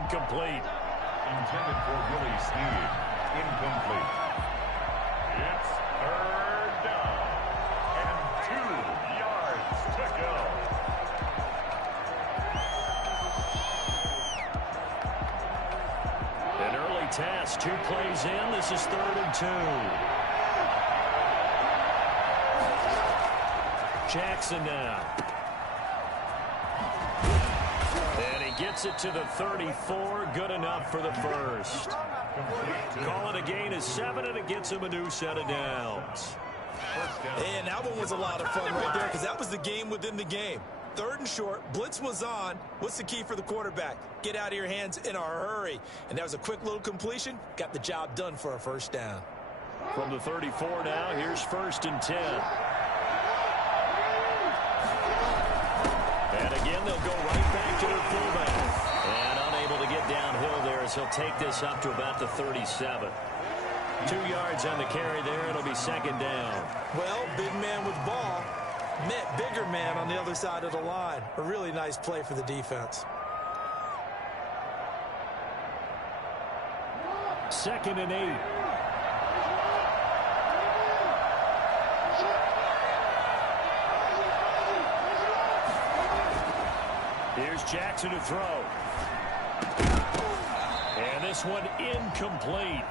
incomplete. Intended for Willie Snead. Incomplete. It's third down. And 2 yards to go. An early task. 2 plays in. This is 3rd and 2. Jackson now. And he gets it to the 34. Good enough for the first. Call it a gain of 7, and it gets him a new set of downs. And that one was a lot of fun right there because that was the game within the game. 3rd and short, blitz was on. What's the key for the quarterback? Get out of your hands in a hurry. And that was a quick little completion. Got the job done for a first down. From the 34 now, here's 1st and 10. And again, they'll go right back to their fullback. And unable to get downhill there as he'll take this up to about the 37. 2 yards on the carry there. It'll be 2nd down. Well, big man with ball met bigger man on the other side of the line. A really nice play for the defense. 2nd and 8. Here's Jackson to throw. And this one incomplete.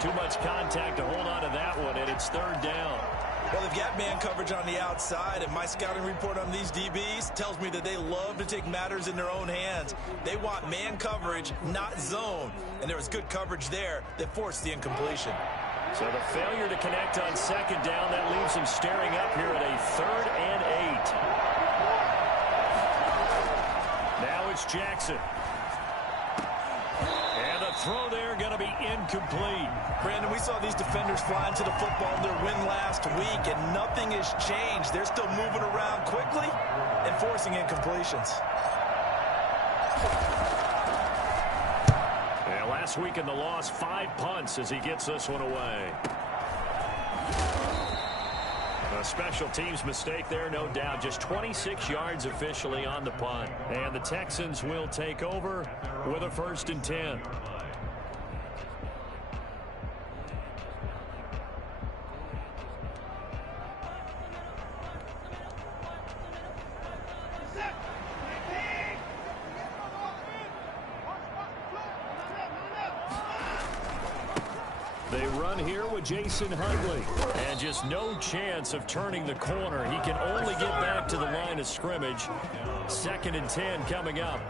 Too much contact to hold on to that one, and it's 3rd down. Well, they've got man coverage on the outside, and my scouting report on these DBs tells me that they love to take matters in their own hands. They want man coverage, not zone. And there was good coverage there that forced the incompletion. So the failure to connect on 2nd down, that leaves him staring up here at a 3rd and 8. Now it's Jackson. And the throw there going to be incomplete. Brandon, we saw these defenders flying to the football in their win last week, and nothing has changed. They're still moving around quickly and forcing incompletions. Yeah, last week in the loss, 5 punts as he gets this one away. A special teams mistake there, no doubt. Just 26 yards officially on the punt. And the Texans will take over with a 1st and 10. They run here with Jason Huntley. And just no chance of turning the corner. He can only get back to the line of scrimmage. 2nd and 10 coming up.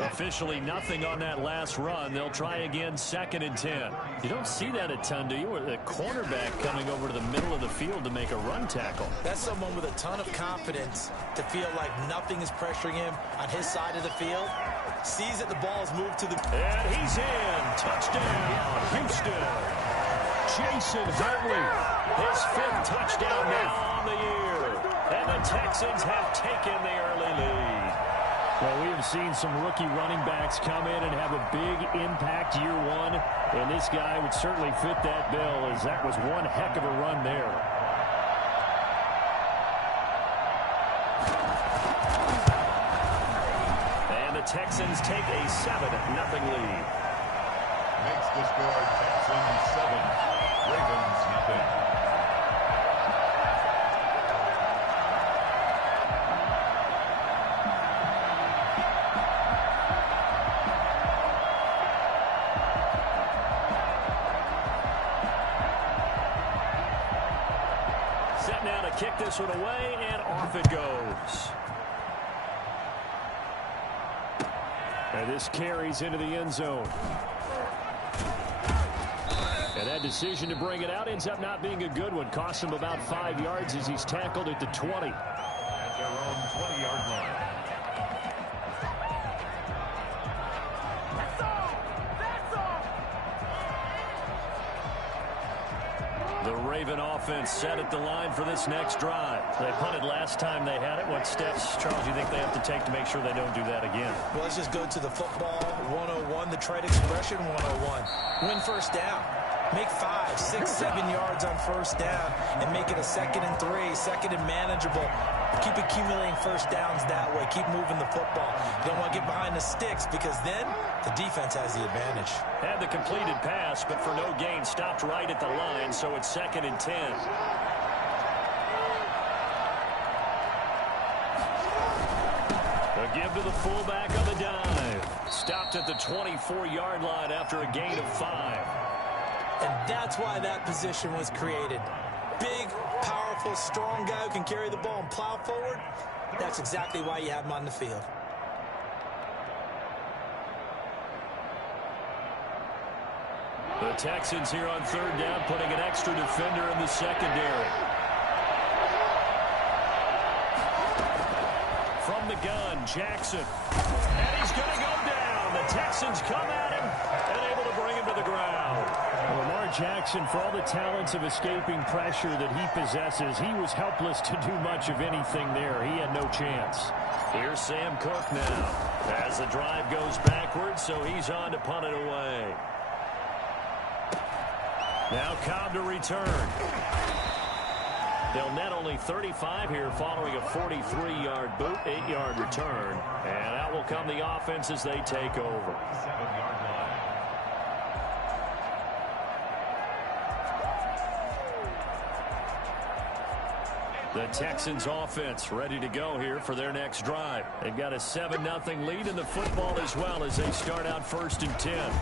Officially nothing on that last run. They'll try again 2nd and 10. You don't see that a ton, do you? With a cornerback coming over to the middle of the field to make a run tackle. That's someone with a ton of confidence to feel like nothing is pressuring him on his side of the field. Sees that the ball is moved to the... And he's in. Touchdown, Houston. Jason Huntley. His 5th touchdown now on the year. And the Texans have taken the early lead. Well, we have seen some rookie running backs come in and have a big impact year one. And this guy would certainly fit that bill, as that was one heck of a run there. Texans take a 7-0 lead. Makes the score Texans 7, Ravens nothing. Set now to kick this one away, and off it goes. And this carries into the end zone. And that decision to bring it out ends up not being a good one. Cost him about 5 yards as he's tackled at the 20. At their own 20-yard line. The Raven offense set at the line for this next drive. They punted last time they had it. What steps, Charles, do you think they have to take to make sure they don't do that again? Well, let's just go to the football 101, the trade expression 101. Win first down. Make 5, 6, 7 yards on first down and make it a 2nd and 3, 2nd and manageable. Keep accumulating first downs that way. Keep moving the football. You don't want to get behind the sticks because then The defense has the advantage. Had the completed pass, but for no gain, stopped right at the line, so it's 2nd and 10. A give to the fullback on the dive. Stopped at the 24-yard line after a gain of 5. And that's why that position was created. Big, powerful, strong guy who can carry the ball and plow forward. That's exactly why you have him on the field. The Texans here on 3rd down, putting an extra defender in the secondary. From the gun, Jackson. And he's going to go down. The Texans come at him and able to bring him to the ground. Lamar Jackson, for all the talents of escaping pressure that he possesses, he was helpless to do much of anything there. He had no chance. Here's Sam Cook now. As the drive goes backwards, so he's on to punt it away. Now Cobb to return. They'll net only 35 here following a 43-yard boot, 8-yard return. And out will come the offense as they take over. 7-yard line. The Texans offense ready to go here for their next drive. They've got a 7-0 lead in the football as well as they start out 1st and 10.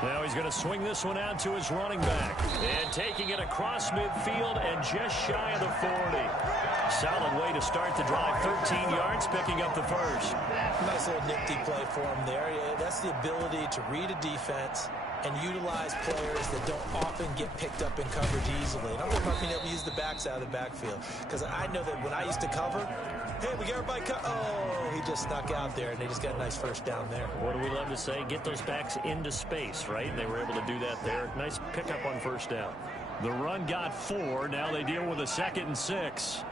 Now he's going to swing this one out to his running back. And taking it across midfield and just shy of the 40. Solid way to start the drive. 13 yards, picking up the first. Nice little nifty play for him there. That's the ability to read a defense and utilize players that don't often get picked up in coverage easily. And I'm talking about being able to use the backs out of the backfield. Because I know that when I used to cover, hey, we got everybody cut. Oh, he just snuck out there, and they just got a nice first down there. What do we love to say? Get those backs into space, right? And they were able to do that there. Nice pickup on first down. The run got 4. Now they deal with a 2nd and 6.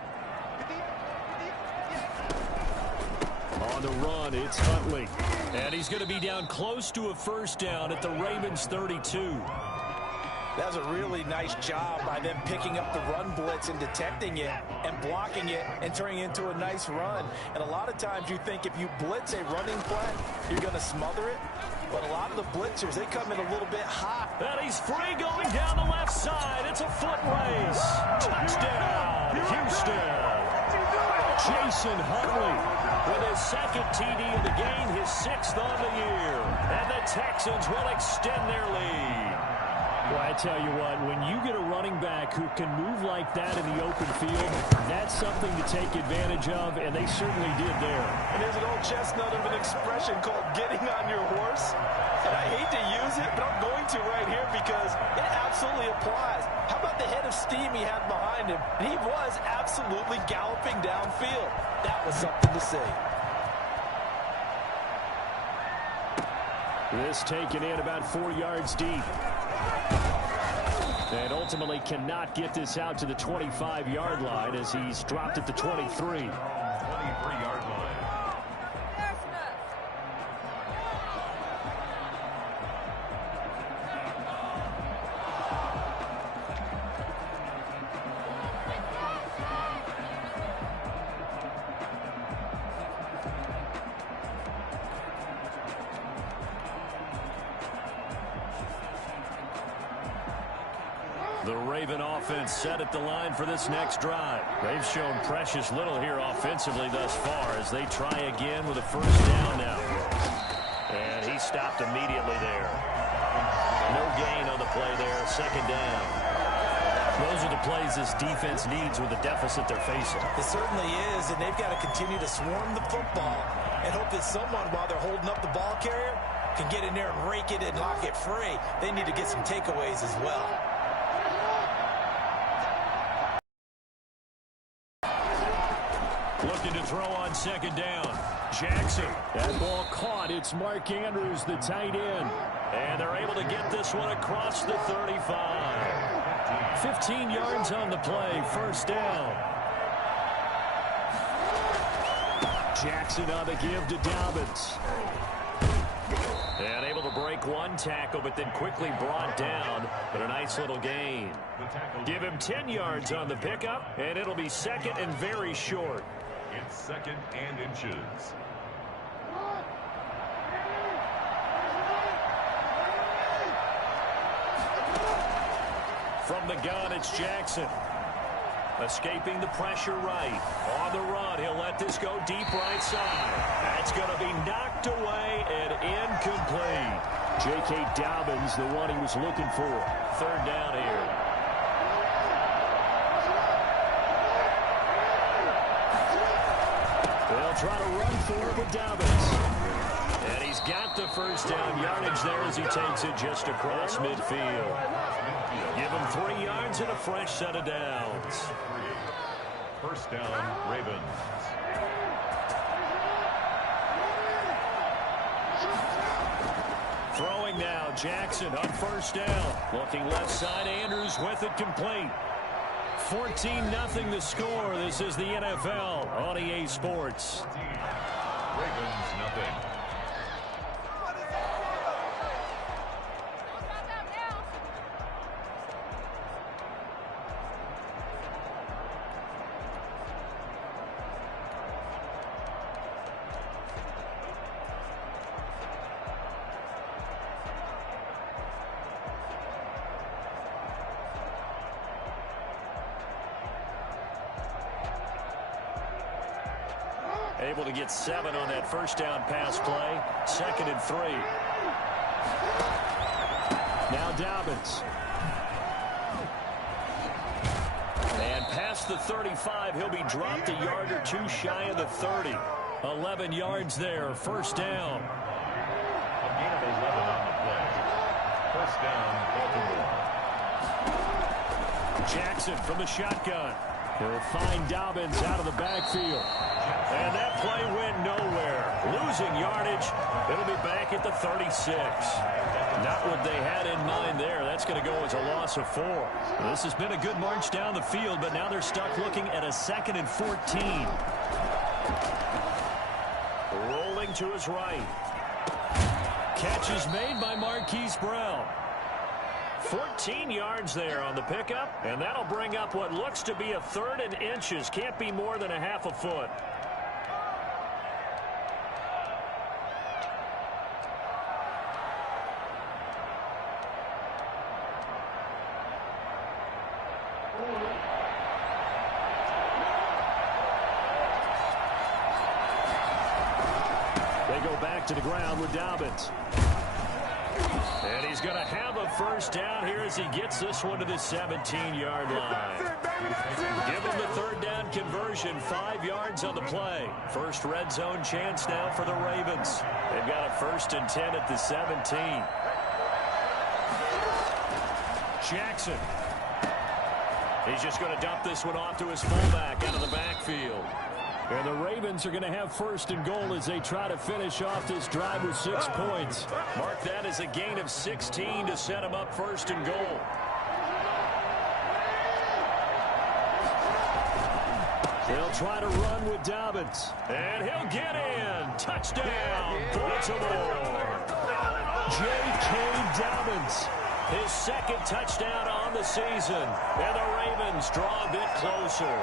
On the run, it's Huntley. And he's going to be down close to a first down at the Ravens 32. That was a really nice job by them picking up the run blitz and detecting it and blocking it and turning it into a nice run. And a lot of times you think if you blitz a running play, you're going to smother it. But a lot of the blitzers, they come in a little bit hot. And he's free going down the left side. It's a foot race. Touchdown, Houston. Jason Huntley with his 2nd TD of the game, his 6th on the year. And the Texans will extend their lead. Well, I tell you what, when you get a running back who can move like that in the open field, that's something to take advantage of, and they certainly did there. And there's an old chestnut of an expression called getting on your horse. And I hate to use it, but I'm going to right here because it absolutely applies. How about the head of steam he had behind him? And he was absolutely galloping downfield. That was something to see. This taken in about 4 yards deep. And ultimately cannot get this out to the 25-yard line as he's dropped at the 23. 23-yard line. The Raven offense set at the line for this next drive. They've shown precious little here offensively thus far as they try again with a first down now. And he stopped immediately there. No gain on the play there. 2nd down. Those are the plays this defense needs with the deficit they're facing. It certainly is, and they've got to continue to swarm the football and hope that someone, while they're holding up the ball carrier, can get in there and rake it and knock it free. They need to get some takeaways as well. Looking to throw on 2nd down. Jackson. That ball caught. It's Mark Andrews, the tight end. And they're able to get this one across the 35. 15 yards on the play. First down. Jackson on the give to Dobbins. And able to break one tackle, but then quickly brought down. But a nice little gain. Give him 10 yards on the pickup, and it'll be 2nd and very short. It's 2nd and inches. From the gun, it's Jackson. Escaping the pressure right. On the run, he'll let this go deep right side. That's going to be knocked away and incomplete. J.K. Dobbins, the one he was looking for. Third down here. They'll try to run for it with Dobbins. And he's got the first down yardage there as he takes it just across midfield. Give him 3 yards and a fresh set of downs. First down, Ravens. Throwing now, Jackson on first down. Looking left side, Andrews with it complete. 14-0 the score. This is the NFL on EA Sports. Ravens, nothing. Able to get 7 on that first down pass play. 2nd and 3. Now Dobbins. And past the 35, he'll be dropped a yard or 2 shy of the 30. 11 yards there, first down. A gain of 11 on the play. First down, Baltimore. Jackson from the shotgun. He'll find Dobbins out of the backfield. And that play went nowhere. Losing yardage. It'll be back at the 36. Not what they had in mind there. That's going to go as a loss of 4. This has been a good march down the field, but now they're stuck looking at a 2nd and 14. Rolling to his right. Catch is made by Marquise Brown. 14 yards there on the pickup, and that'll bring up what looks to be a 3rd and inches. Can't be more than a half a foot. They go back to the ground with Dobbins. And he's going to have a first down here as he gets this one to the 17-yard line. Give him the 3rd down conversion, 5 yards on the play. First red zone chance now for the Ravens. They've got a 1st and 10 at the 17. Jackson. He's just going to dump this one off to his fullback out of the backfield. And the Ravens are going to have 1st and goal as they try to finish off this drive with 6 points. Mark that as a gain of 16 to set him up 1st and goal. They'll try to run with Dobbins. And he'll get in. Touchdown, Baltimore. J.K. Dobbins. His 2nd touchdown on the season. And the Ravens draw a bit closer.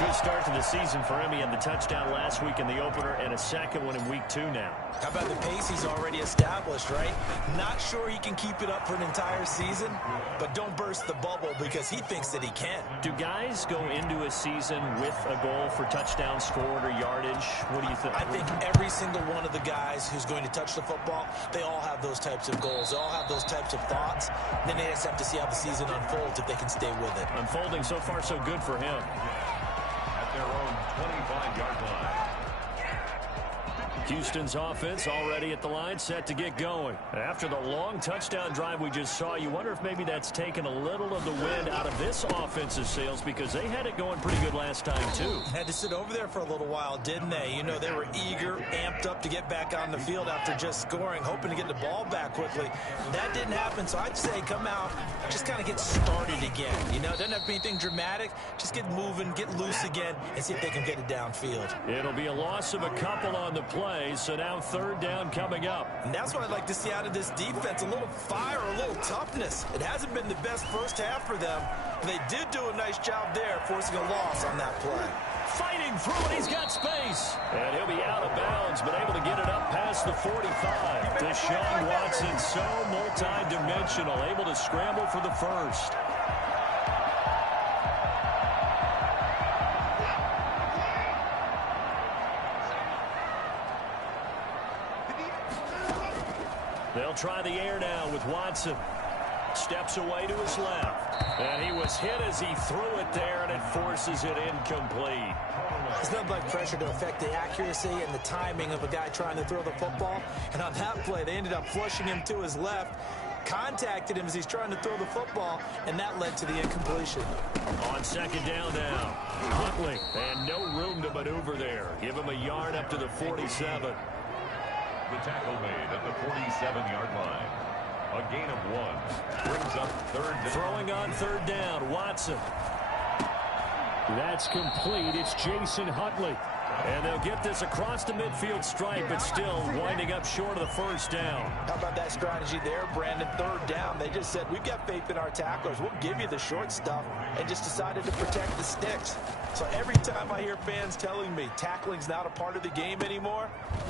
Good start to the season for him. He had the touchdown last week in the opener and a 2nd one in week 2 now. How about the pace he's already established, right? Not sure he can keep it up for an entire season, but don't burst the bubble because he thinks that he can. Do guys go into a season with a goal for touchdown scored or yardage? What do you think? I think every single one of the guys who's going to touch the football, they all have those types of goals. They all have those types of thoughts. Then they just have to see how the season unfolds if they can stay with it. Unfolding so far so good for him. Their own 25-yard line. Houston's offense already at the line, set to get going. After the long touchdown drive we just saw, you wonder if maybe that's taken a little of the wind out of this offensive sails because they had it going pretty good last time, too. Had to sit over there for a little while, didn't they? You know, they were eager, amped up to get back on the field after just scoring, hoping to get the ball back quickly. That didn't happen, so I'd say come out, just kind of get started again. You know, it doesn't have to be anything dramatic. Just get moving, get loose again, and see if they can get it downfield. It'll be a loss of a couple on the play, so now 3rd down coming up. And that's what I'd like to see out of this defense, a little fire, a little toughness. It hasn't been the best first half for them. They did do a nice job there, forcing a loss on that play. Fighting through it, he's got space. And he'll be out of bounds, but able to get it up past the 45. Deshaun Watson, so multi-dimensional, able to scramble for the first. They'll try the air now with Watson. Steps away to his left. And he was hit as he threw it there, and it forces it incomplete. There's nothing like pressure to affect the accuracy and the timing of a guy trying to throw the football. And on that play, they ended up flushing him to his left, contacted him as he's trying to throw the football, and that led to the incompletion. On second down now, Huntley, and no room to maneuver there. Give him a yard up to the 47. The tackle made at the 47-yard line. A gain of 1. Brings up third down. Throwing on third down, Watson. That's complete. It's Jason Huntley. And they'll get this across the midfield stripe, but still winding up short of the first down. How about that strategy there, Brandon? Third down. They just said, we've got faith in our tacklers. We'll give you the short stuff, and just decided to protect the sticks. So every time I hear fans telling me tackling's not a part of the game anymore,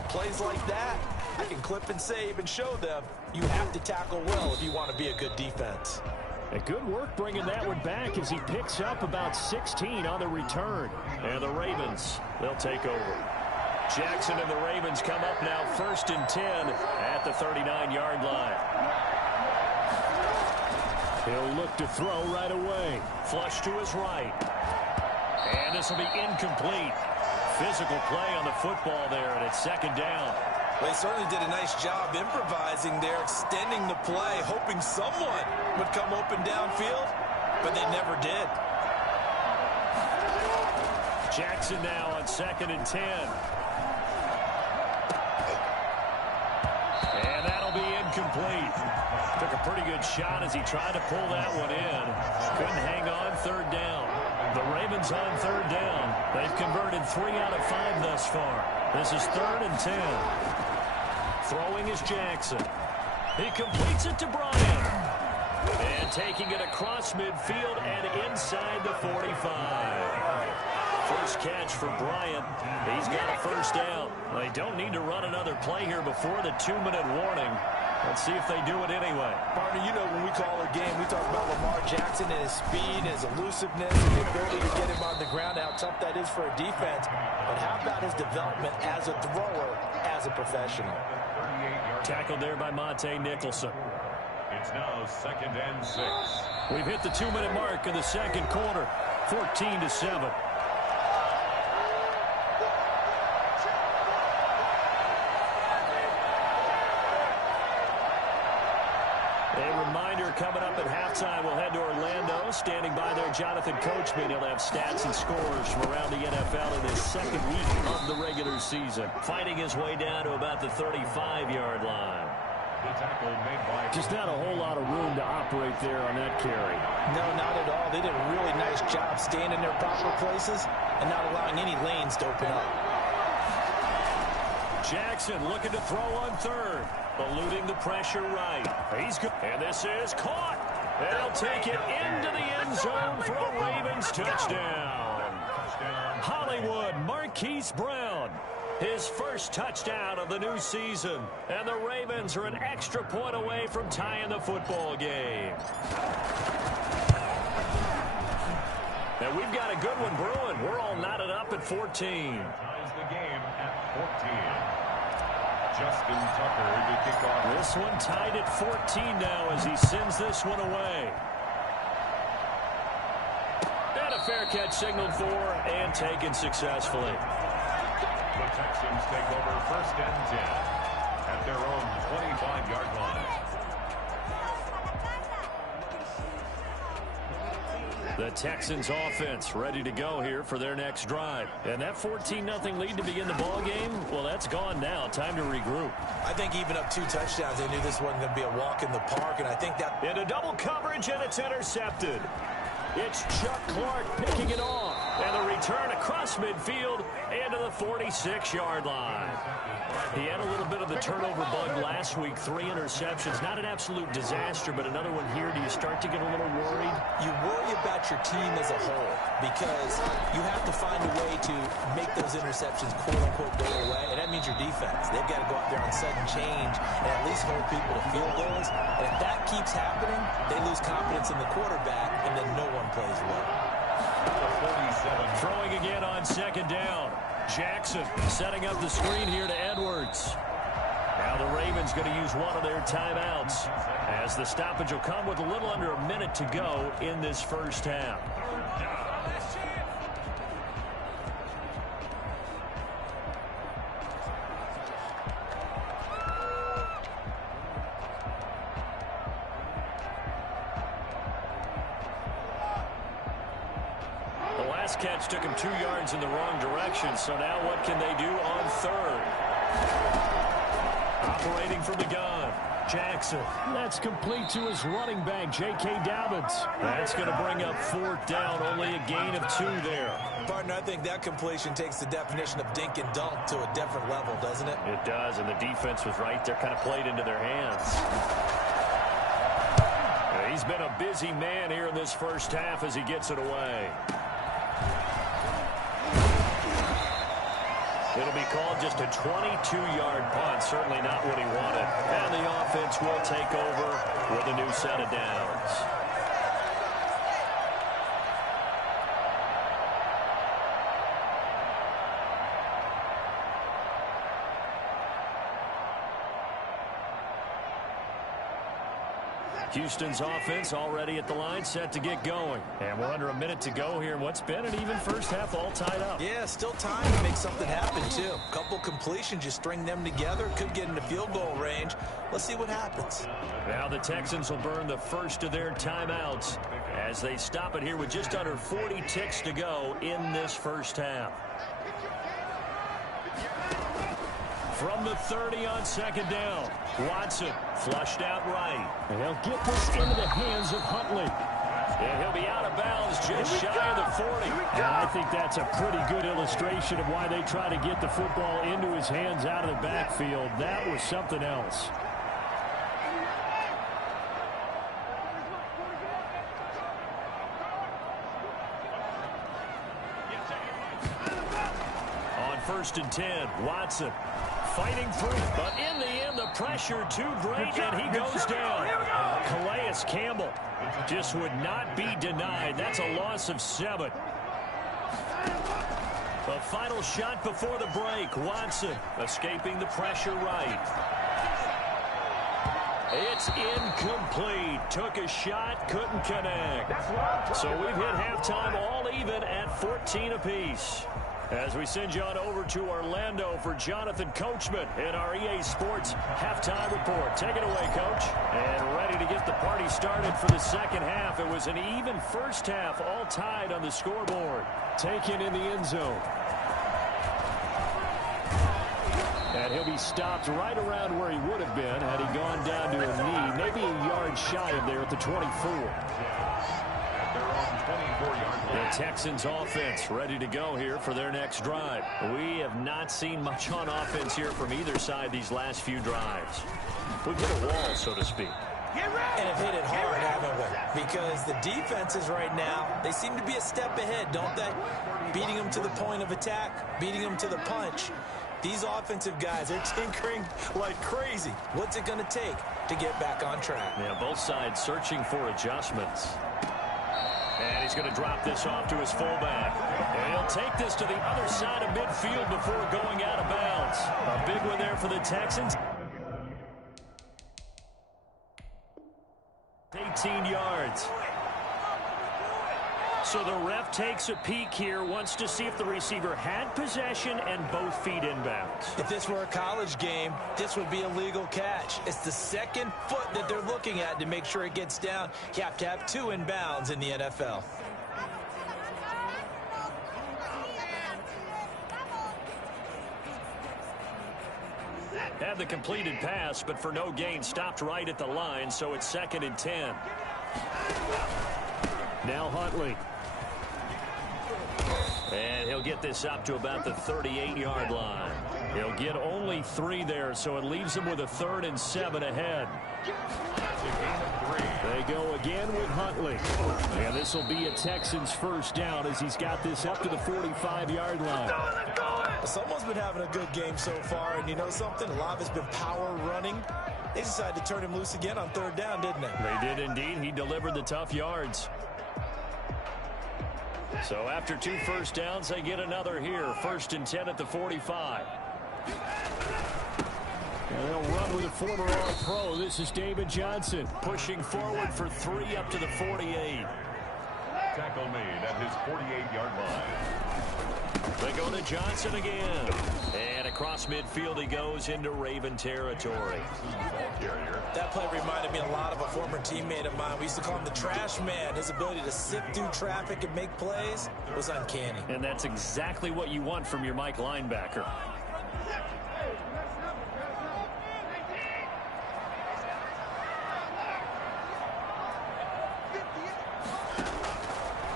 plays like that, I can clip and save and show them you have to tackle well if you want to be a good defense. And good work bringing that one back as he picks up about 16 on the return. And the Ravens, they'll take over. Jackson and the Ravens come up now 1st and 10 at the 39-yard line. He'll look to throw right away. Flush to his right. And this will be incomplete. Physical play on the football there, and it's second down. They certainly did a nice job improvising there, extending the play, hoping someone would come open downfield, but they never did. Jackson now on 2nd and 10. And that'll be incomplete. Took a pretty good shot as he tried to pull that one in. Couldn't hang on third down. The Ravens on third down. They've converted 3 out of 5 thus far. This is 3rd and 10. Throwing is Jackson. He completes it to Bryant. And taking it across midfield and inside the 45. First catch for Bryant. He's got a first down. They don't need to run another play here before the 2-minute warning. Let's see if they do it anyway. Partner, you know when we call a game, we talk about Lamar Jackson and his speed, his elusiveness, and the ability to get him on the ground, how tough that is for a defense. But how about his development as a thrower, as a professional? Tackled there by Monte Nicholson. It's now 2nd and 6. We've hit the 2-minute mark in the second quarter, 14-7. A reminder coming up at halftime, we'll head to Orlando. Standing by there, Jonathan Coachman. He'll have stats and scores from around the NFL in his second week of the regular season. Fighting his way down to about the 35-yard line. The tackle made by... Just not a whole lot of room to operate there on that carry. No, not at all. They did a really nice job staying in their proper places and not allowing any lanes to open up. Jackson looking to throw on third. Eluding the pressure right. He's good. And this is caught. They'll take it into the end zone for a Ravens touchdown. Hollywood Marquise Brown. His first touchdown of the new season. And the Ravens are an extra point away from tying the football game. And we've got a good one brewing. We're all knotted up at 14. Ties the game at 14. Justin Tucker to kick off. This one tied at 14 now as he sends this one away. And a fair catch signaled for and taken successfully. The Texans take over 1st and 10 at their own 25-yard line. The Texans offense ready to go here for their next drive. And that 14-0 lead to begin the ball game, well, that's gone now. Time to regroup. I think even up 2 touchdowns, they knew this wasn't going to be a walk in the park, and I think that... Into double coverage, and it's intercepted. It's Chuck Clark picking it off. And the return across midfield into the 46-yard line. He had a little bit of the turnover bug last week, 3 interceptions. Not an absolute disaster, but another one here. Do you start to get a little worried? You worry about your team as a whole because you have to find a way to make those interceptions quote-unquote go away, and that means your defense. They've got to go out there on sudden change and at least hold people to field goals. And if that keeps happening, they lose confidence in the quarterback, and then no one plays well. Throwing again on second down. Jackson setting up the screen here to Edwards. Now the Ravens going to use one of their timeouts as the stoppage will come with a little under a minute to go in this first half. Catch took him 2 yards in the wrong direction, so now what can they do on third? Operating from the gun, Jackson. That's complete to his running back, J.K. Dobbins. That's going to bring up 4th down, only a gain of 2 there. Partner, I think that completion takes the definition of dink and dunk to a different level, doesn't it? It does, and the defense was right there, kind of played into their hands. He's been a busy man here in this first half as he gets it away. It'll be called just a 22-yard punt. Certainly not what he wanted. And the offense will take over with a new set of downs. Houston's offense already at the line, set to get going. And we're under a minute to go here in what's been an even first half, all tied up. Yeah, still time to make something happen, too. Couple completions, you string them together, could get into field goal range. Let's see what happens. Now the Texans will burn the first of their timeouts as they stop it here with just under 40 ticks to go in this first half. From the 30 on second down, Watson flushed out right. And they'll get this into the hands of Huntley. And he'll be out of bounds just shy of the 40. And I think that's a pretty good illustration of why they try to get the football into his hands out of the backfield. That was something else. On 1st and 10, Watson fighting through, but in the end, the pressure too great, and he goes down. Calais Campbell just would not be denied. That's a loss of 7. The final shot before the break. Watson escaping the pressure right. It's incomplete. Took a shot, couldn't connect. So we've hit halftime all even at 14 apiece. As we send you on over to Orlando for Jonathan Coachman in our EA Sports Halftime Report. Take it away, Coach. And ready to get the party started for the second half. It was an even first half, all tied on the scoreboard. Taken in the end zone. And he'll be stopped right around where he would have been had he gone down to a knee, maybe a yard shy of there at the 24. The Texans offense ready to go here for their next drive. We have not seen much on offense here from either side these last few drives. We've hit a wall, so to speak. And have hit it hard, haven't we? Because the defenses right now, they seem to be a step ahead, don't they? Beating them to the point of attack, beating them to the punch. These offensive guys are tinkering like crazy. What's it going to take to get back on track? Yeah, both sides searching for adjustments. And he's going to drop this off to his fullback. And he'll take this to the other side of midfield before going out of bounds. A big one there for the Texans. 18 yards. So the ref takes a peek here, wants to see if the receiver had possession and both feet inbounds. If this were a college game, this would be a legal catch. It's the second foot that they're looking at to make sure it gets down. You have to have 2 inbounds in the NFL. Had the completed pass, but for no gain, stopped right at the line, so it's 2nd and 10. Now Huntley. he'll get this up to about the 38-yard line. He'll get only 3 there, so it leaves him with a 3rd and 7 ahead. They go again with Huntley. And this will be a Texans first down as he's got this up to the 45-yard line. Someone's been having a good game so far, and you know something? A lot of it's been power running. They decided to turn him loose again on 3rd down, didn't they? They did indeed. He delivered the tough yards. So after 2 first downs, they get another here. 1st and 10 at the 45. And they'll run with a former All-Pro. This is David Johnson pushing forward for 3 up to the 48. Tackle made at his 48-yard line. They go to Johnson again. And across midfield he goes into Raven territory. That play reminded me a lot of a former teammate of mine. We used to call him the trash man. His ability to sift through traffic and make plays was uncanny. And that's exactly what you want from your Mike linebacker.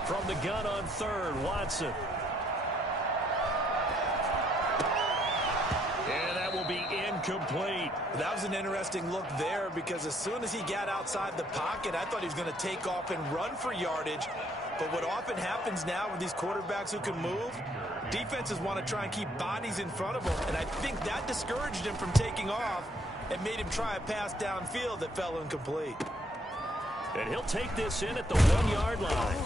From the gun on 3rd, Watson. And that will be incomplete. That was an interesting look there because as soon as he got outside the pocket, I thought he was going to take off and run for yardage. But what often happens now with these quarterbacks who can move, defenses want to try and keep bodies in front of them. And I think that discouraged him from taking off and made him try a pass downfield that fell incomplete. And he'll take this in at the 1-yard line.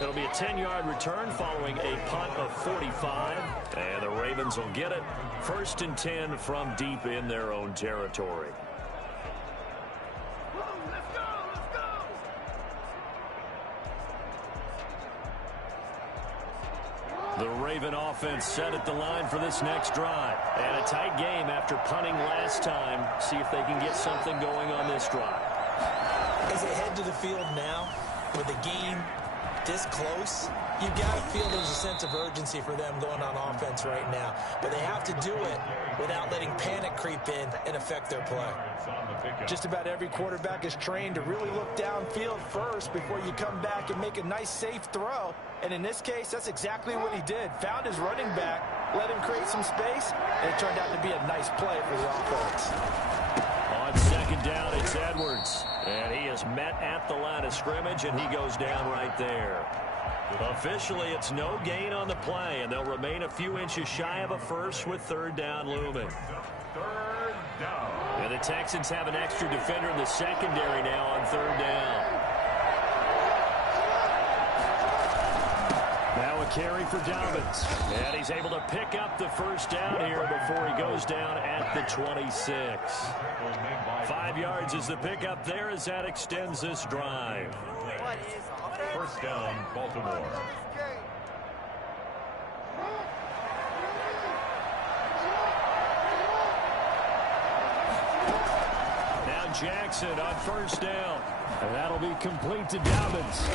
It'll be a 10-yard return following a punt of 45. And the Ravens will get it. 1st and 10 from deep in their own territory. The Raven offense set at the line for this next drive. And a tight game after punting last time. See if they can get something going on this drive. As they head to the field now, with the game this close, you've got to feel there's a sense of urgency for them going on offense right now. But they have to do it without letting panic creep in and affect their play. Just about every quarterback is trained to really look downfield first before you come back and make a nice, safe throw. And in this case, that's exactly what he did. Found his running back, let him create some space, and it turned out to be a nice play for the offense. On 2nd down, it's Edwards. And he is met at the line of scrimmage, and he goes down right there. Officially, it's no gain on the play, and they'll remain a few inches shy of a first with 3rd down looming. 3rd down. And the Texans have an extra defender in the secondary now on 3rd down. Now a carry for Dobbins. And he's able to pick up the 1st down here before he goes down at the 26. 5 yards is the pickup there as that extends this drive. 1st down, Baltimore. Now Jackson on 1st down. And that'll be complete to Dobbins.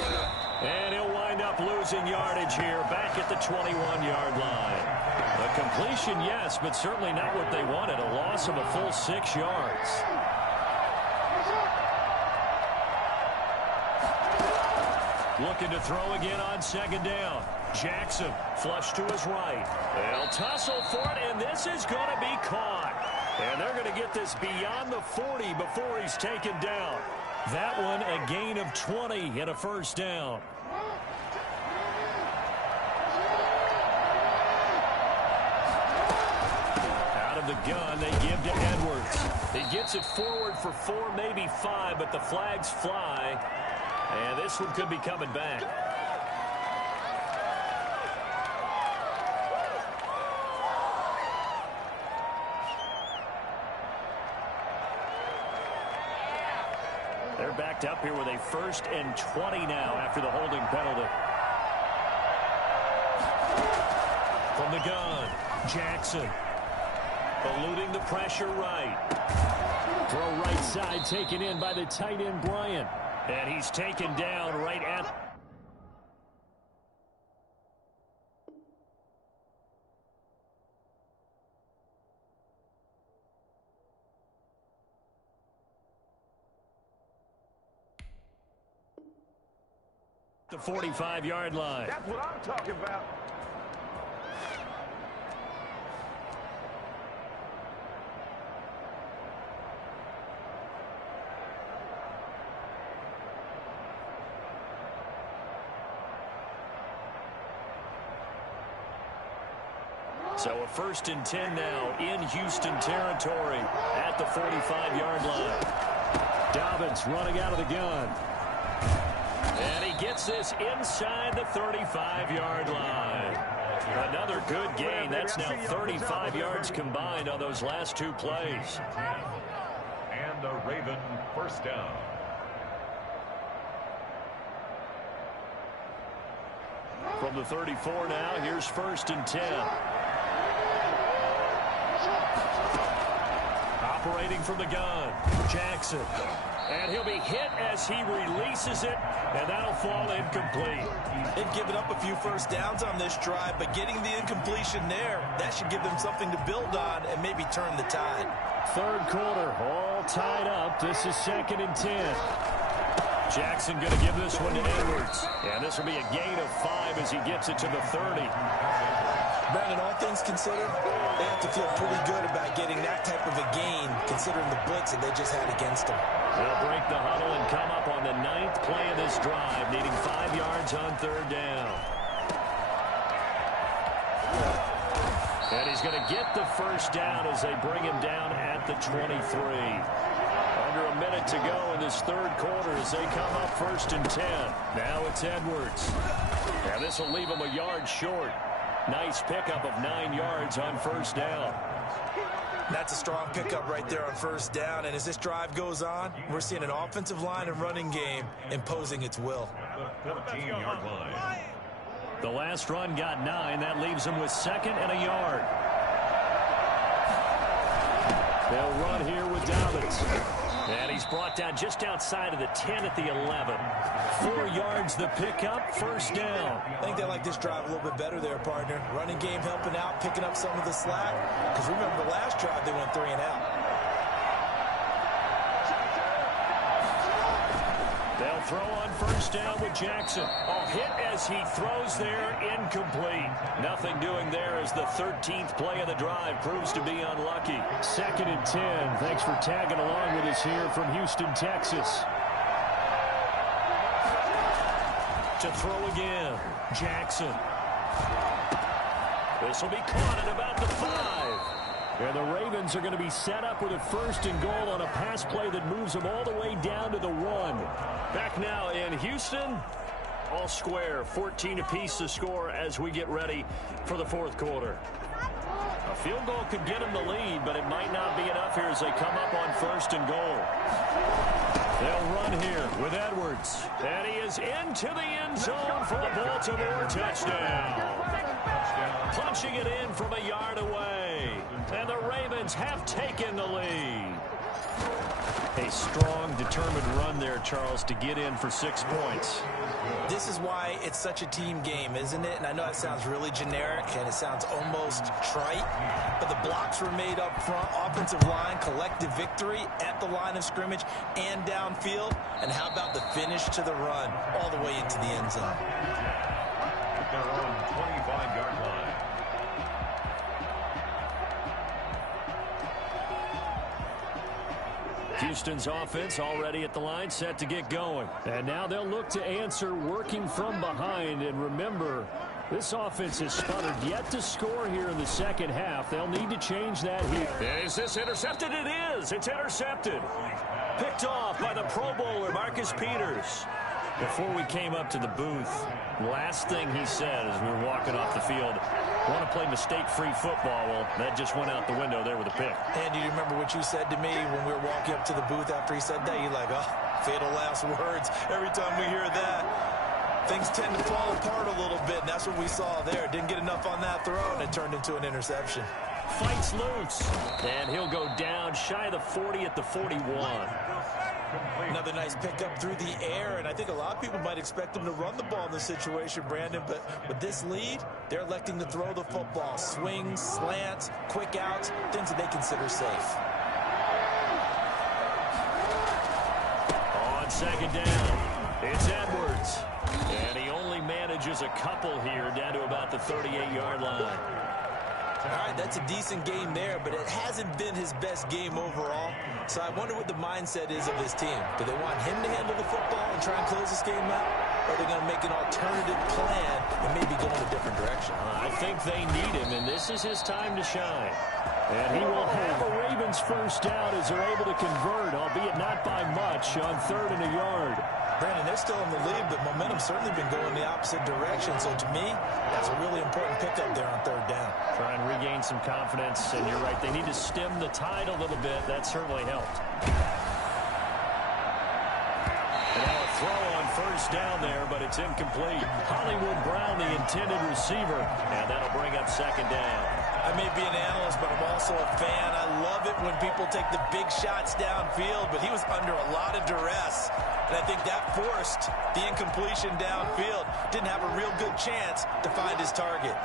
And he'll wind up losing yardage here back at the 21-yard line. A completion, yes, but certainly not what they wanted. A loss of a full 6 yards. Looking to throw again on 2nd down. Jackson flush to his right. They'll tussle for it, and this is going to be caught. And they're going to get this beyond the 40 before he's taken down. That one a gain of 20 and a 1st down. Out of the gun, they give to Edwards. He gets it forward for 4, maybe 5, but the flags fly. And this one could be coming back. They're backed up here with a 1st and 20 now after the holding penalty. From the gun, Jackson. Eluding the pressure right. Throw right side taken in by the tight end Bryant. And he's taken down right at... the 45-yard line. That's what I'm talking about. So a 1st and 10 now in Houston territory at the 45-yard line. Dobbins running out of the gun. And he gets this inside the 35-yard line. Another good gain. That's now 35 yards combined on those last 2 plays. And a Raven first down. From the 34 now, here's 1st and 10. Operating from the gun, Jackson. And he'll be hit as he releases it, and that'll fall incomplete. They've given up a few first downs on this drive, but getting the incompletion there, that should give them something to build on and maybe turn the tide. 3rd quarter, all tied up. This is 2nd and 10. Jackson going to give this one to Edwards. And this will be a gain of 5 as he gets it to the 30. Brandon, all things considered, they have to feel pretty good about getting that type of a gain, considering the blitz that they just had against them. They'll break the huddle and come up on the 9th play of this drive, needing 5 yards on 3rd down. And he's going to get the first down as they bring him down at the 23. Under a minute to go in this 3rd quarter as they come up 1st and 10. Now it's Edwards. And this will leave him a yard short. Nice pickup of 9 yards on 1st down. That's a strong pickup right there on 1st down. And as this drive goes on, we're seeing an offensive line and running game imposing its will. The 14-yard line. The last run got 9. That leaves him with 2nd and a yard. They'll run here with Dobbins. And he's brought down just outside of the 10 at the 11. 4 yards the pickup, 1st down. I think they like this drive a little bit better there, partner. Running game helping out, picking up some of the slack. Because remember the last drive, they went 3 and out. They'll throw on 1st down with Jackson. A hit as he throws there, incomplete. Nothing doing there as the 13th play of the drive proves to be unlucky. 2nd and 10. Thanks for tagging along with us here from Houston, Texas. To throw again, Jackson. This will be caught at about the 5. And the Ravens are going to be set up with a 1st and goal on a pass play that moves them all the way down to the 1. Back now in Houston, all square, 14 apiece to score as we get ready for the 4th quarter. A field goal could get them the lead, but it might not be enough here as they come up on 1st and goal. They'll run here with Edwards. And he is into the end zone for a Baltimore touchdown. Punching it in from a yard away. And the Ravens have taken the lead. A strong, determined run there, Charles, to get in for 6 points. This is why it's such a team game, isn't it? And I know it sounds really generic and it sounds almost trite, but the blocks were made up front, offensive line, collective victory at the line of scrimmage and downfield. And how about the finish to the run all the way into the end zone? Their own 25-yard line. Houston's offense already at the line, set to get going. And now they'll look to answer working from behind. And remember, this offense has sputtered yet to score here in the 2nd half. They'll need to change that here. Is this intercepted? It is. It's intercepted. Picked off by the Pro Bowler, Marcus Peters. Before we came up to the booth, last thing he said as we were walking off the field, want to play mistake-free football. Well, that just went out the window there with a pick. Andy, do you remember what you said to me when we were walking up to the booth after he said that? You're like, oh, fatal last words. Every time we hear that, things tend to fall apart a little bit, and that's what we saw there. Didn't get enough on that throw, and it turned into an interception. Fights loose, and he'll go down shy of the 40 at the 41. Another nice pickup through the air, and I think a lot of people might expect him to run the ball in this situation, Brandon, but with this lead, they're electing to throw the football. Swings, slants, quick outs, things that they consider safe. On 2nd down, it's Edwards. And he only manages a couple here down to about the 38-yard line. All right, that's a decent game there, but it hasn't been his best game overall. So I wonder what the mindset is of his team. Do they want him to handle the football and try and close this game out? Or are they going to make an alternative plan and maybe go in a different direction? I think they need him, and this is his time to shine. And he will have a Ravens first down as they're able to convert, albeit not by much, on 3rd and a yard. Brandon, they're still in the lead, but momentum's certainly been going the opposite direction. So to me, that's a really important pickup there on 3rd down. Try and regain some confidence, and you're right. They need to stem the tide a little bit. That certainly helped. And now a throw on 1st down there, but it's incomplete. Hollywood Brown, the intended receiver, and that'll bring up 2nd down. I may be an analyst, but I'm also a fan. I love it when people take the big shots downfield, but he was under a lot of duress. And I think that forced the incompletion downfield. Didn't have a real good chance to find his target.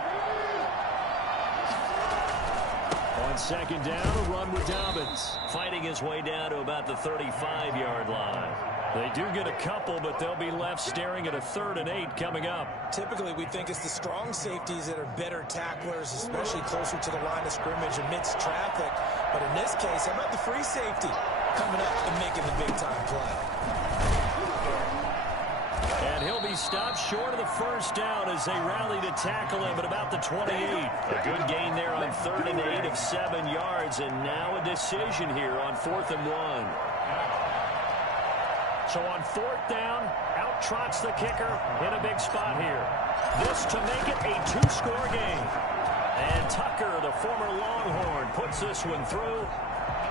On 2nd down, a run with Dobbins. Fighting his way down to about the 35-yard line. They do get a couple, but they'll be left staring at a 3rd and 8 coming up. Typically, we think it's the strong safeties that are better tacklers, especially closer to the line of scrimmage amidst traffic. But in this case, how about the free safety coming up and making the big-time play? And he'll be stopped short of the 1st down as they rally to tackle him at about the 28. A good gain there on 3rd and 8 of 7 yards, and now a decision here on 4th and 1. So on 4th down, out trots the kicker in a big spot here. This to make it a 2-score game. And Tucker, the former Longhorn, puts this one through.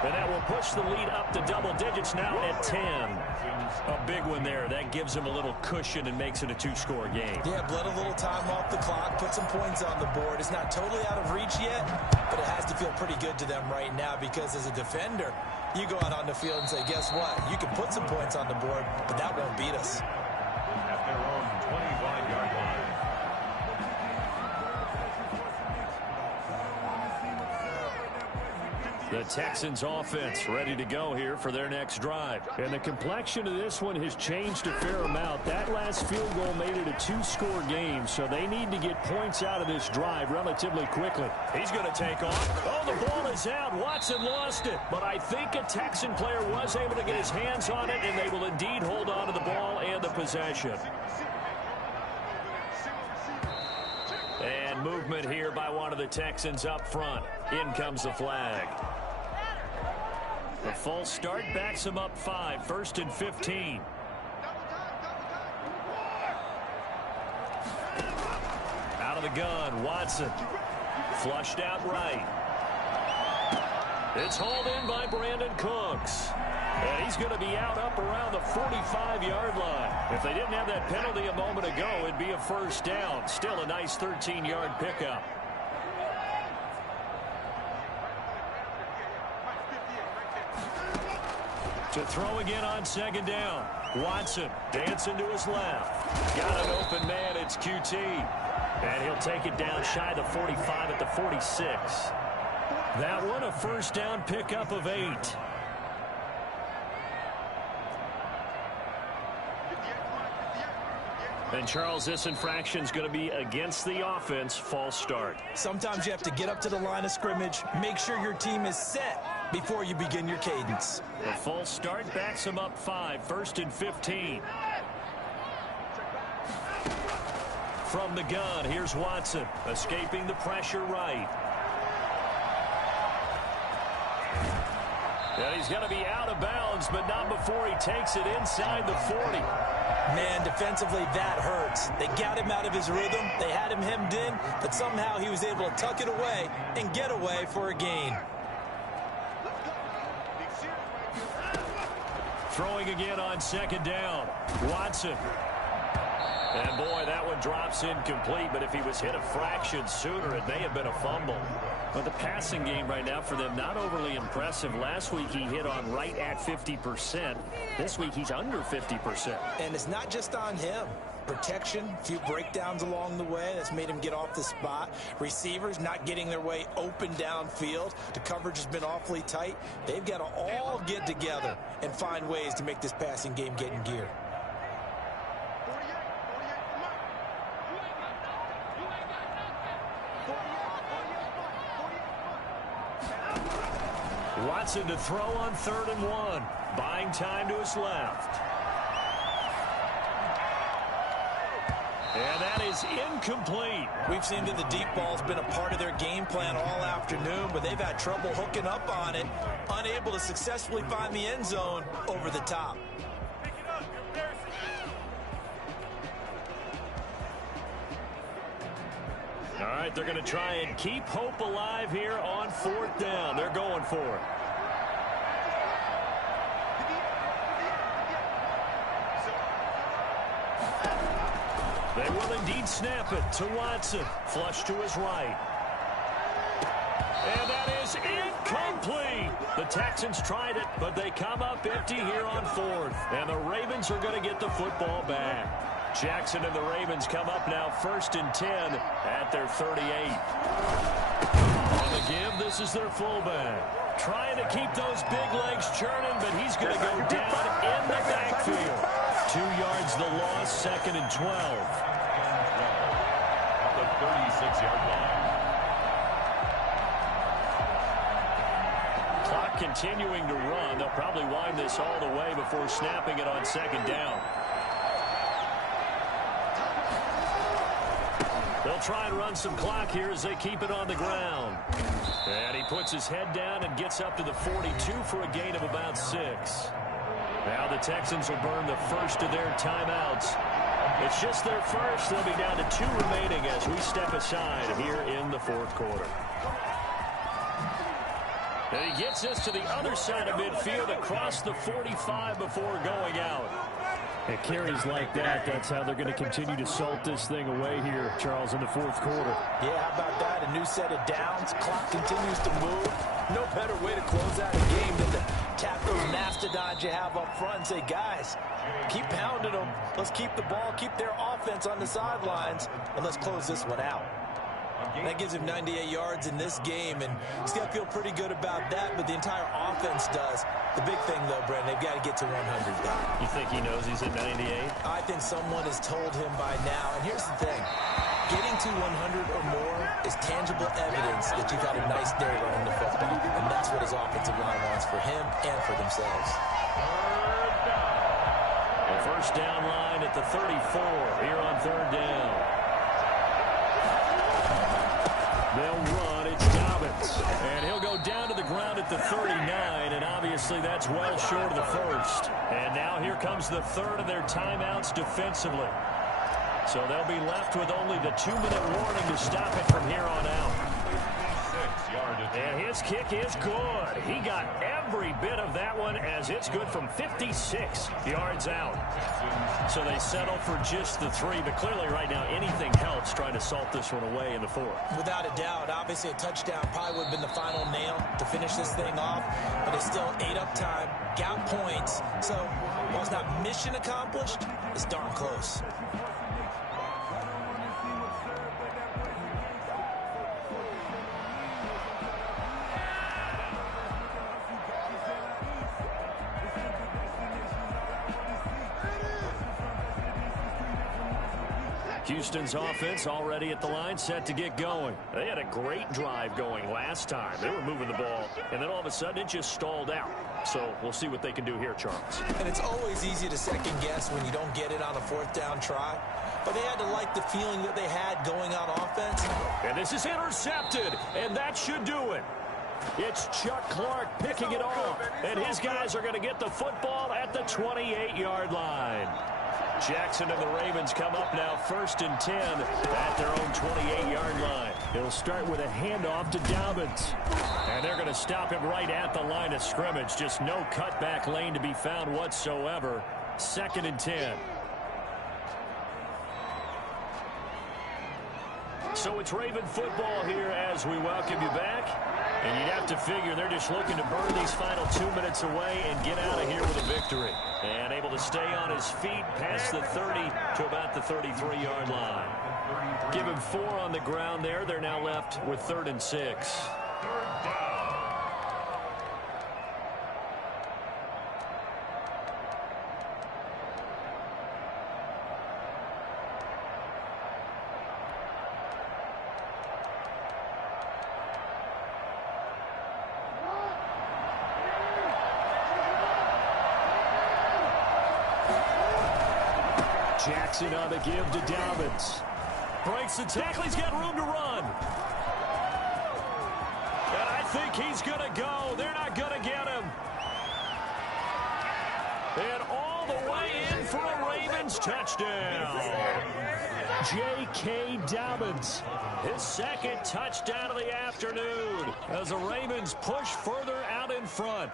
And that will push the lead up to double digits now at 10. A big one there. That gives them a little cushion and makes it a 2-score game. Yeah, bled a little time off the clock, put some points on the board. It's not totally out of reach yet, but it has to feel pretty good to them right now because as a defender, you go out on the field and say, guess what? You can put some points on the board, but that won't beat us. At their own 25-yard line. The Texans offense ready to go here for their next drive. And the complexion of this one has changed a fair amount. That last field goal made it a 2-score game, so they need to get points out of this drive relatively quickly. He's going to take off. Oh, the ball is out. Watson lost it. But I think a Texan player was able to get his hands on it, and they will indeed hold on to the ball and the possession. And movement here by one of the Texans up front. In comes the flag. The false start backs him up 5, 1st and 15. Out of the gun, Watson. Flushed out right. It's hauled in by Brandon Cooks. And he's going to be out up around the 45-yard line. If they didn't have that penalty a moment ago, it'd be a 1st down. Still a nice 13-yard pickup. To throw again on 2nd down. Watson dancing to his left. Got an open man. It's QT. And he'll take it down shy of the 45 at the 46. That one a 1st down pickup of 8. And, Charles, this infraction is going to be against the offense. False start. Sometimes you have to get up to the line of scrimmage, make sure your team is set before you begin your cadence. The false start backs him up 5, 1st and 15. From the gun, here's Watson, escaping the pressure right. And he's going to be out of bounds, but not before he takes it inside the 40. Man, defensively, that hurts. They got him out of his rhythm. They had him hemmed in, but somehow he was able to tuck it away and get away for a gain. Throwing again on 2nd down. Watson. And, boy, that one drops incomplete, but if he was hit a fraction sooner, it may have been a fumble. But the passing game right now for them, not overly impressive. Last week he hit on right at 50%. This week he's under 50%. And it's not just on him. Protection, a few breakdowns along the way. That's made him get off the spot. Receivers not getting their way open downfield. The coverage has been awfully tight. They've got to all get together and find ways to make this passing game get in gear. Watson to throw on 3rd and 1. Buying time to his left. And that is incomplete. We've seen that the deep ball's been a part of their game plan all afternoon, but they've had trouble hooking up on it, unable to successfully find the end zone over the top. All right, they're going to try and keep hope alive here on 4th down. They're going for it. They will indeed snap it to Watson. Flush to his right. And that is incomplete. The Texans tried it, but they come up empty here on 4th. And the Ravens are going to get the football back. Jackson and the Ravens come up now 1st and 10 at their 38. On the give, this is their fullback. Trying to keep those big legs churning, but he's going to go down in the backfield. 2 yards the loss, 2nd and 12. At the 36-yard line. Clock continuing to run. They'll probably wind this all the way before snapping it on 2nd down. They'll try and run some clock here as they keep it on the ground. And he puts his head down and gets up to the 42 for a gain of about 6. Now the Texans will burn the first of their timeouts. It's just their first. They'll be down to 2 remaining as we step aside here in the 4th quarter. And he gets us to the other side of midfield across the 45 before going out. It carries like that. That's how they're going to continue to salt this thing away here, Charles, in the 4th quarter. Yeah, how about that? A new set of downs. Clock continues to move. No better way to close out a game than to tap those mastodons you have up front and say, guys, keep pounding them. Let's keep the ball, keep their offense on the sidelines, and let's close this one out. That gives him 98 yards in this game, and he's got to feel pretty good about that, but the entire offense does. The big thing, though, Brent, they've got to get to 100. You think he knows he's at 98? I think someone has told him by now, and here's the thing. Getting to 100 or more is tangible evidence that you've had a nice day running the football, and that's what his offensive line wants for him and for themselves. The first down line at the 34 here on 3rd down. They'll run. It's Dobbins. And he'll go down to the ground at the 39, and obviously that's well short of the first. And now here comes the 3rd of their timeouts defensively. So they'll be left with only the 2-minute warning to stop it from here on out. And his kick is good. He got every bit of that one as it's good from 56 yards out. So they settle for just the 3, but clearly right now anything helps trying to salt this one away in the 4th. Without a doubt, obviously a touchdown probably would have been the final nail to finish this thing off, but it's still 8 up time, got points. So while it's not mission accomplished, it's darn close. Houston's offense already at the line, set to get going. They had a great drive going last time. They were moving the ball, and then all of a sudden it just stalled out. So we'll see what they can do here, Charles. And it's always easy to second guess when you don't get it on a 4th down try. But they had to like the feeling that they had going on offense. And this is intercepted, and that should do it. It's Chuck Clark picking it off, and his guys are going to get the football at the 28-yard line. Jackson and the Ravens come up now 1st and 10 at their own 28-yard line. They'll start with a handoff to Dobbins. And they're going to stop him right at the line of scrimmage. Just no cutback lane to be found whatsoever. 2nd and 10. So it's Raven football here as we welcome you back. And you'd have to figure they're just looking to burn these final 2 minutes away and get out of here with a victory. And able to stay on his feet past the 30 to about the 33-yard line. Give him 4 on the ground there. They're now left with 3rd and 6. Jackson on the give to Dobbins. Breaks the tackle. He's got room to run. And I think he's going to go. They're not going to get him. And all the way in for a Ravens touchdown. J.K. Dobbins, his second touchdown of the afternoon as the Ravens push further out in front.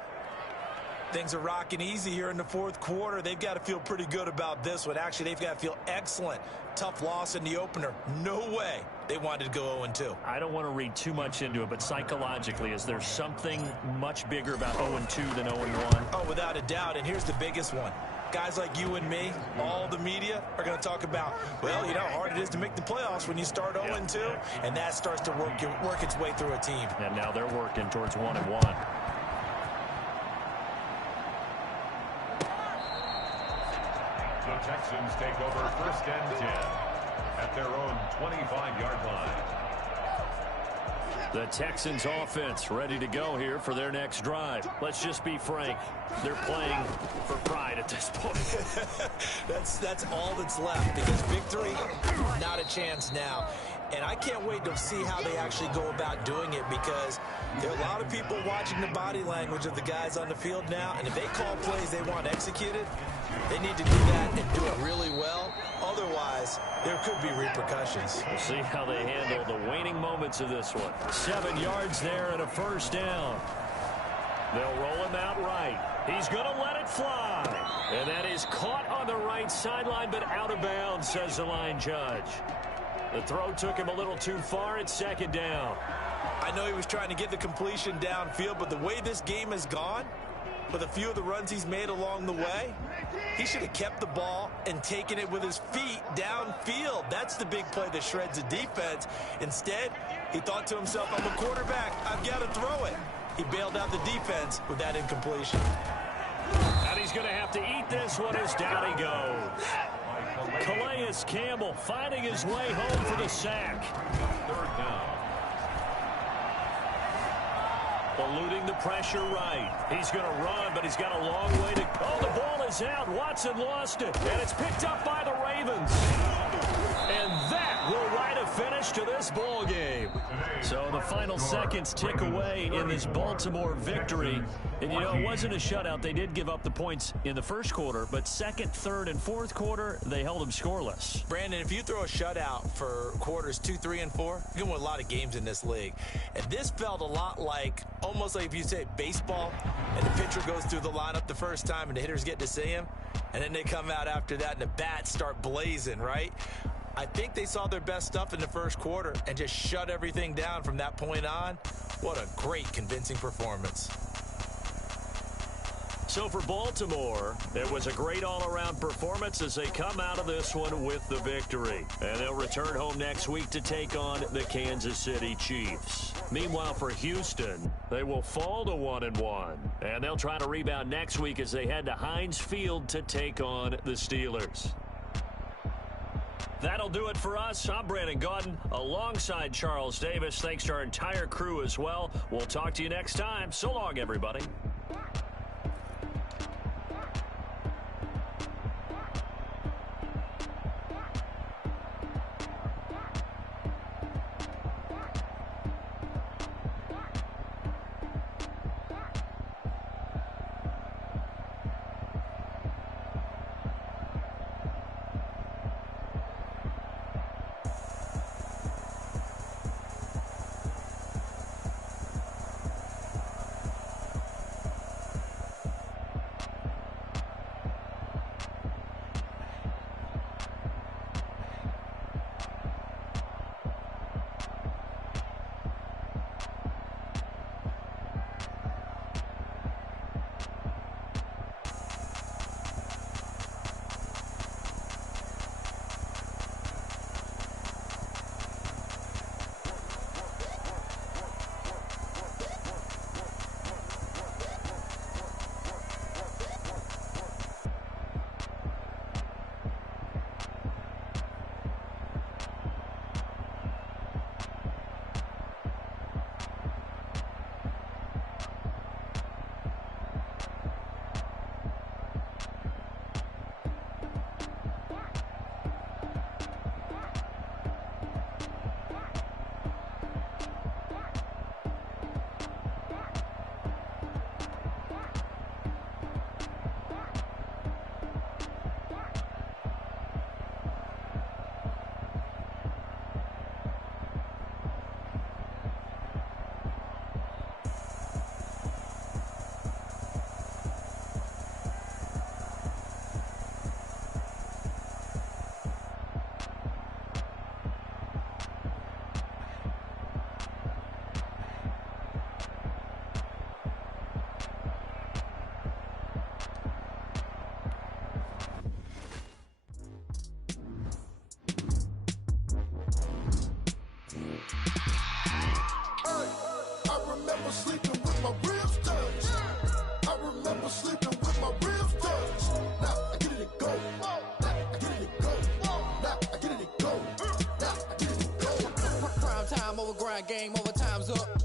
Things are rocking easy here in the fourth quarter. They've got to feel pretty good about this one. Actually, they've got to feel excellent. Tough loss in the opener. No way they wanted to go 0-2. I don't want to read too much into it, but psychologically, is there something much bigger about 0-2 than 0-1? Oh, without a doubt. And here's the biggest one. Guys like you and me, all the media, are going to talk about, well, you know how hard it is to make the playoffs when you start 0-2, and that starts to work its way through a team. And now they're working towards 1-1. The Texans take over 1st and 10 at their own 25-yard line. The Texans offense ready to go here for their next drive. Let's just be frank. They're playing for pride at this point. That's all that's left, because victory, not a chance now. And I can't wait to see how they actually go about doing it, because there are a lot of people watching the body language of the guys on the field now, and if they call plays they want executed, they need to do that and do it really well. Otherwise, there could be repercussions. We'll see how they handle the waning moments of this one. 7 yards there and a first down. They'll roll him out right. He's going to let it fly. And that is caught on the right sideline, but out of bounds, says the line judge. The throw took him a little too far. It's 2nd down. I know he was trying to get the completion downfield, but the way this game has gone, with a few of the runs he's made along the way, he should have kept the ball and taken it with his feet downfield. That's the big play that shreds the defense. Instead, he thought to himself, I'm a quarterback, I've got to throw it. He bailed out the defense with that incompletion. And he's going to have to eat this one as down he goes. Calais Campbell finding his way home for the sack. 3rd down. Eluding the pressure right. He's going to run, but he's got a long way to go. Oh, the ball is out. Watson lost it, and it's picked up by the Ravens. And that will write a finish to this ball game. So the final seconds tick away in this Baltimore victory. And, you know, it wasn't a shutout. They did give up the points in the first quarter, but second, third, and fourth quarter, they held them scoreless. Brandon, if you throw a shutout for quarters 2, 3, and 4, you can win a lot of games in this league. And this felt a lot like, almost like if you say baseball, and the pitcher goes through the lineup the first time and the hitters get to see him, and then they come out after that and the bats start blazing, right? I think they saw their best stuff in the first quarter and just shut everything down from that point on. What a great, convincing performance. So for Baltimore, it was a great all-around performance as they come out of this one with the victory. And they'll return home next week to take on the Kansas City Chiefs. Meanwhile, for Houston, they will fall to 1-1. And they'll try to rebound next week as they head to Heinz Field to take on the Steelers. That'll do it for us. I'm Brandon Gaudin alongside Charles Davis. Thanks to our entire crew as well. We'll talk to you next time. So long, everybody. remember sleeping with my ribs touched. I remember sleeping with my ribs touched. Now I get it and go. Now I get it and go. Now I get it and go. Now I get it and go. Prime time over grind game, over time's up.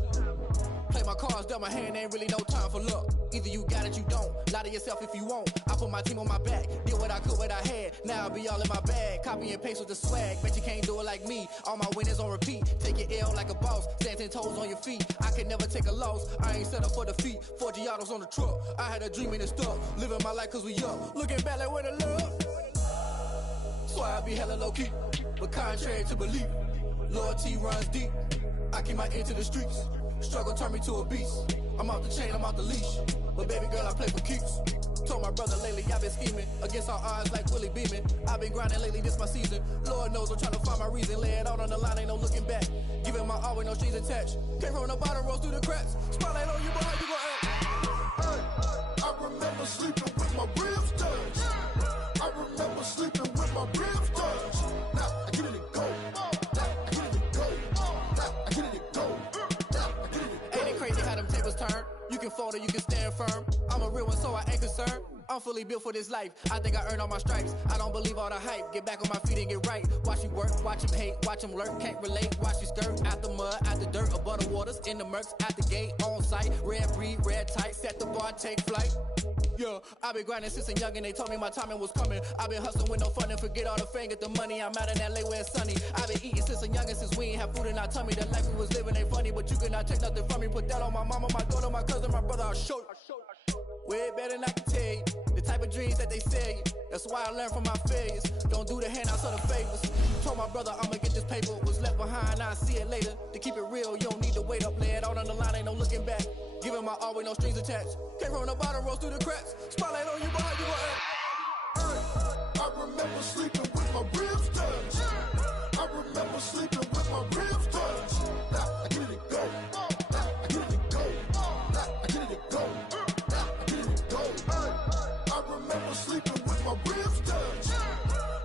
Play my cards, dealt my hand, ain't really no time for luck. Either you got it, you don't. Lie to yourself if you won't. I put my team on my back, did what I could, what I had. Now I'll be all in my bag, copy and paste with the swag. Bet you can't do it like me. All my winners on repeat. Take your L like a boss, stand 10 toes on your feet. I can never take a loss. I ain't set up for defeat. 4 Giottos on the truck. I had a dream and it stuck. Living my life cause we up. Looking back like where the love. So I be hella low key, but contrary to belief, loyalty runs deep. I keep my ear to the streets. Struggle turned me to a beast. I'm off the chain, I'm off the leash. But baby girl, I play for keeps. Told my brother lately, I've been scheming against all odds like Willie Beeman. I've been grinding lately, this my season. Lord knows I'm trying to find my reason. Lay it out on the line, ain't no looking back. Giving my all with no strings attached. Came from the bottom, rose through the cracks. Spotlight on you, but how you gon' act? Hey, I remember sleeping with my ribs touched. I remember sleeping with my ribs touched. Now I get it and go. Now I get it and go. Now I get it and go. Now I get it and go. Ain't it crazy how them tables turn? You can fold or you can stand firm. I'm a real one, so I ain't concerned. I'm fully built for this life. I think I earned all my stripes. I don't believe all the hype. Get back on my feet and get right. Watch you work, watch him hate, watch him lurk. Can't relate, watch you skirt. Out the mud, out the dirt, above the waters, in the murks, out the gate, on site. Red breed, red tight, set the bar, take flight. Yeah, I been grinding since a young and they told me my timing was coming. I been hustling with no fun and forget all the fame, get the money. I'm out in LA where it's sunny. I been eating since a young and since we ain't have food in our tummy. The life we was living ain't funny, but you cannot take nothing from me. Put that on my mama, my daughter, my cousin, my brother, I'll show you. Way better than I can tell you. The type of dreams that they sell you. That's why I learned from my failures. Don't do the handouts or the favors. Told my brother I'ma get this paper. Was left behind, I'll see it later. To keep it real, you don't need to wait up. Lay it out on the line, ain't no looking back. Giving my all with no strings attached. Came from the bottom, rose through the cracks. Spotlight on you, but how you gon' act? I remember sleeping with my ribs touched. I remember sleeping with my ribs touched. Now I get it and go. Now I get it and go. Now I get it and go. Now I get it and go. I remember sleeping with my ribs touched.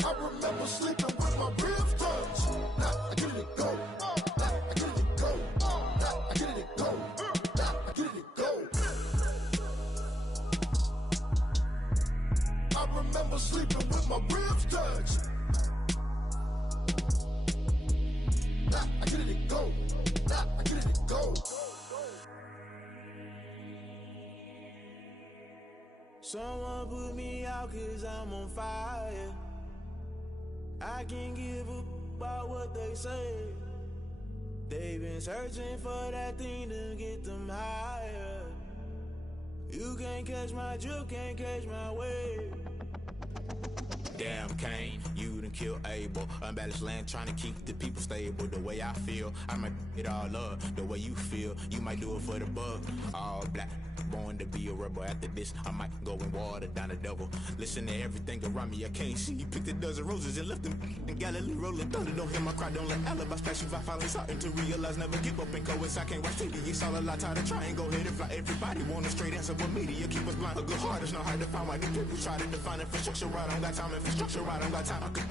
I remember sleeping with my ribs touched. Now I get it and go. Now I get it and go. Now I get it and go. Now I get it and go. I remember sleeping with my ribs touched. Now I get it and go. Now I get it and go. Someone put me out cause I'm on fire. I can't give up about what they say. They've been searching for that thing to get them higher. You can't catch my drift, can't catch my wave. Damn Kane, you done killed Abel. Unbalanced land trying to keep the people stable. The way I feel, I might it all up. The way you feel, you might do it for the bug. All black, born to be a rebel. After this, I might go and water down the devil. Listen to everything around me, I can't see. Picked a dozen roses and left them in Galilee rolling thunder. Don't hear my cry, don't let alibis pass you. I finally starting to realize, never give up and coincide. Can't watch TV, it's all a lot. Tired of trying, go ahead and fly. Everybody want a straight answer, but media keep us blind. A good heart is not hard to find. Why do people try to define infrastructure right? I don't got time, infrastructure right, I don't got time. I could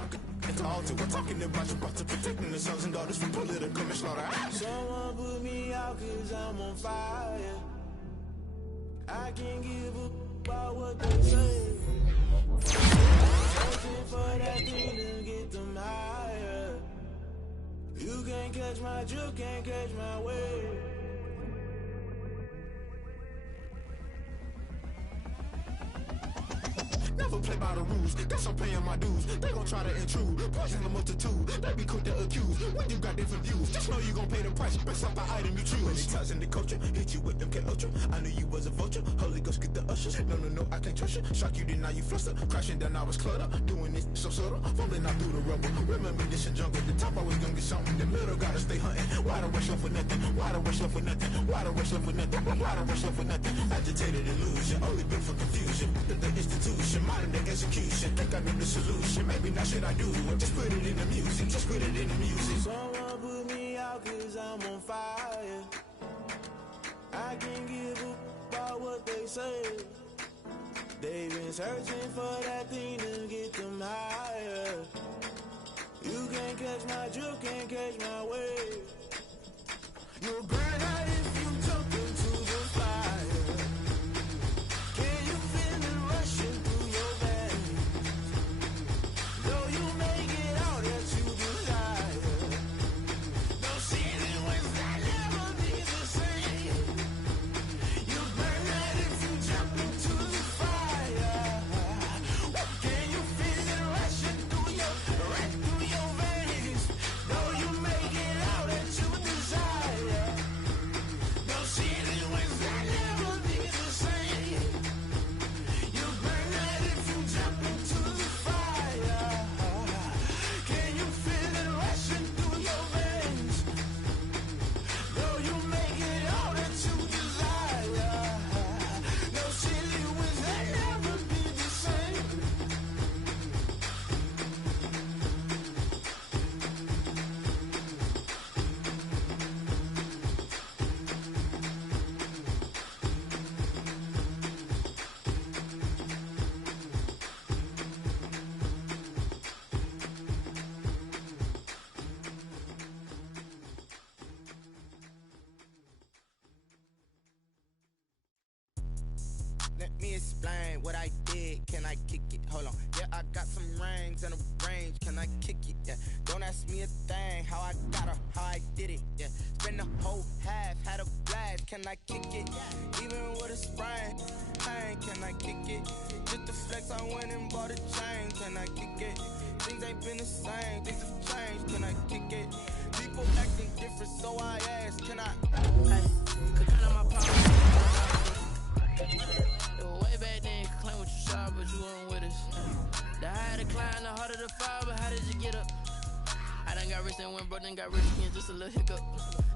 it's all to we're talking about your brother protecting the sons and daughters from political manslaughter. Someone put me out cause I'm on fire. I can't give up about what they say. Searching for that thing to get them higher. You can't catch my drift, can't catch my wave. Never play by the rules, guess I'm paying my dues. They gon' try to intrude, poison the multitude. They be quick to accuse, when you got different views. Just know you gon' pay the price, based off the item you choose. When it ties in the culture, hit you with MK Ultra. I knew you was a vulture, Holy Ghost get the ushers. No, I can't trust you. Shock you, then now you fluster. Crashing down, I was cluttered. Doing this so subtle, fumbling out through the rubble. Remember this in jungle, the top always gonna get something. The middle gotta stay hunting. Why the rush left for nothing? Why the rush left for nothing? Why the rush left for nothing? Why the rush left for nothing? Agitated illusion, only built for confusion. The institution, modern day execution. Think I know the solution. Maybe not should I do it? Just put it in the music. Just put it in the music. Someone put me out cause I'm on fire. I can't give up about what they say. They've been searching for that thing to get them higher. You can't catch my drift, can't catch my wave. You'll burn out if you jump into me explain what I did. Can I kick it? Hold on. Yeah, I got some rings and a range. Can I kick it? Yeah. Don't ask me a thing. How I got her, how I did it. Yeah. Spend the whole half, had a blast. Can I kick it? Even with a sprain. Hey, can I kick it? Just the flex, I went and bought a chain. Can I kick it? Things ain't been the same. Things have changed. Can I kick it? People acting different, so I ask. Can I? Hey, could count on my power. It was way back then, could claim what you saw, but you weren't with us. The higher the climb, the harder the fall, but how did you get up? I done got rich and went broke, then got rich again, just a little hiccup.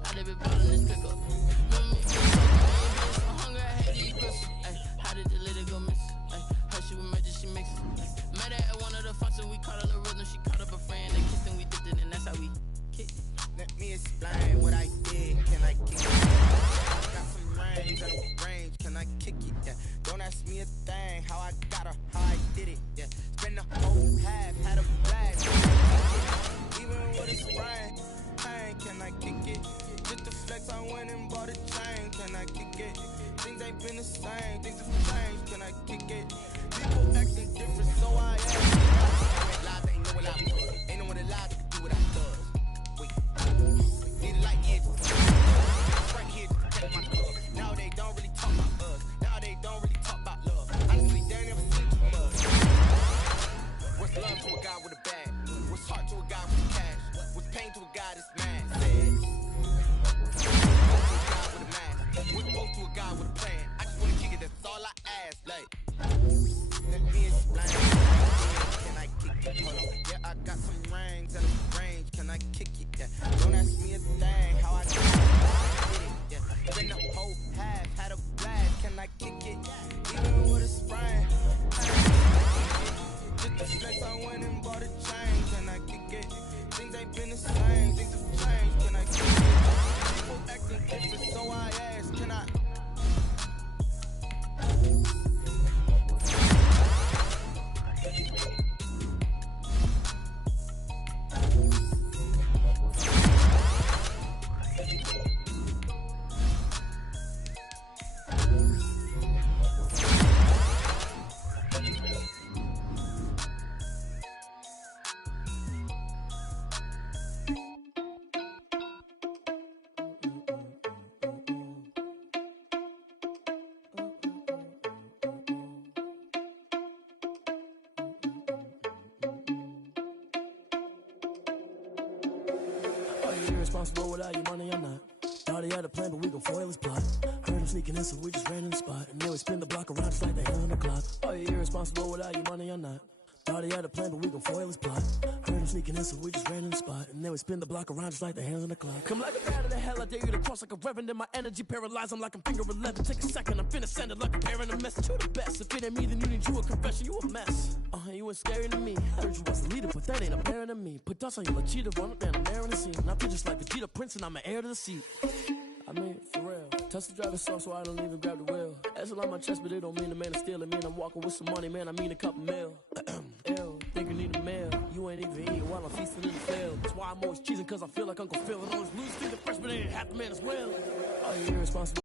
I done been ballin' this pickup. Remember me being so hungry, I hate to eat pussy. Ay, how did the little go miss? Ay, her she was magic, she mixed. Met her at one of the functions, we caught her the rhythm, she caught up a friend, they kissed and we dipped it, and that's how we kicked. Let me explain what I did. Can I kick it? I got some range and a range. Can I kick it? Yeah. Don't ask me a thing. How I got her, how I did it. Yeah. Spend the whole half, had a blast. Even with a sprain. Hey, can I kick it? Just the flex, I went and bought a chain. Can I kick it? Things ain't been the same. Things have changed. Can I kick it? People acting different, so I am. Lies ain't know what I was. Ain't no one alive that can do what I does. Need a light, yeah. Right here, protect my club. Now they don't really talk about us. Now they don't really talk about love. Honestly, they never seen too much. What's love to a guy with a bag? What's heart to a guy with cash? What's pain to a guy that's mad? What's hope to a guy with a mask? What's both to a guy with a plan? I just wanna kick it, that's all I ask. Like, let me explain. Can I kick it? Hold on. Yeah, I got some rings and a range. Can I kick it? Yeah. Don't ask me a thing. How I did it? Yeah. Spend the whole half, had a blast. Can I kick it? Even with a sprain. Just the flex, I went and bought a chain. Can I kick it? Things ain't been the same. Things have changed. Can I kick it? People acting different, so I ask. Can I? Irresponsible without your money, I'm not. Thought he had a plan, but we gon' foil his plot. Heard him sneaking in, so we just ran in the spot. And then we spin the block around just like the hand on the clock. Oh, you irresponsible without your money, I'm not. Thought he had a plan, but we gon' foil his plot. Heard him sneaking in, so we just ran in the spot. And then we spin the block around just like the hands on the clock. Come like a bat of the hell, I dare you to cross like a reverend. And my energy paralyzed, I'm like I'm finger 11. Take a second, I'm finna send it like a bearing a message to the best. If it ain't me, then you need you a confession, you a mess. You ain't scary to me. I heard you was a leader, but that ain't apparent to me. Put dust on you like cheetah, run up down I'm there in the scene. And I feel just like Vegeta Prince, and I'm an heir to the seat. I mean, for real. Touch the driver's soft, so I don't even grab the wheel. That's on my chest, but it don't mean the man is stealing. Mean I'm walking with some money, man, I mean a couple mil. Ew, think you need a meal. You ain't even eating while I'm feasting in the field. That's why I'm always cheesing, cause I feel like Uncle Phil. And always lose, think the freshman ain't half the man as well. Are you irresponsible?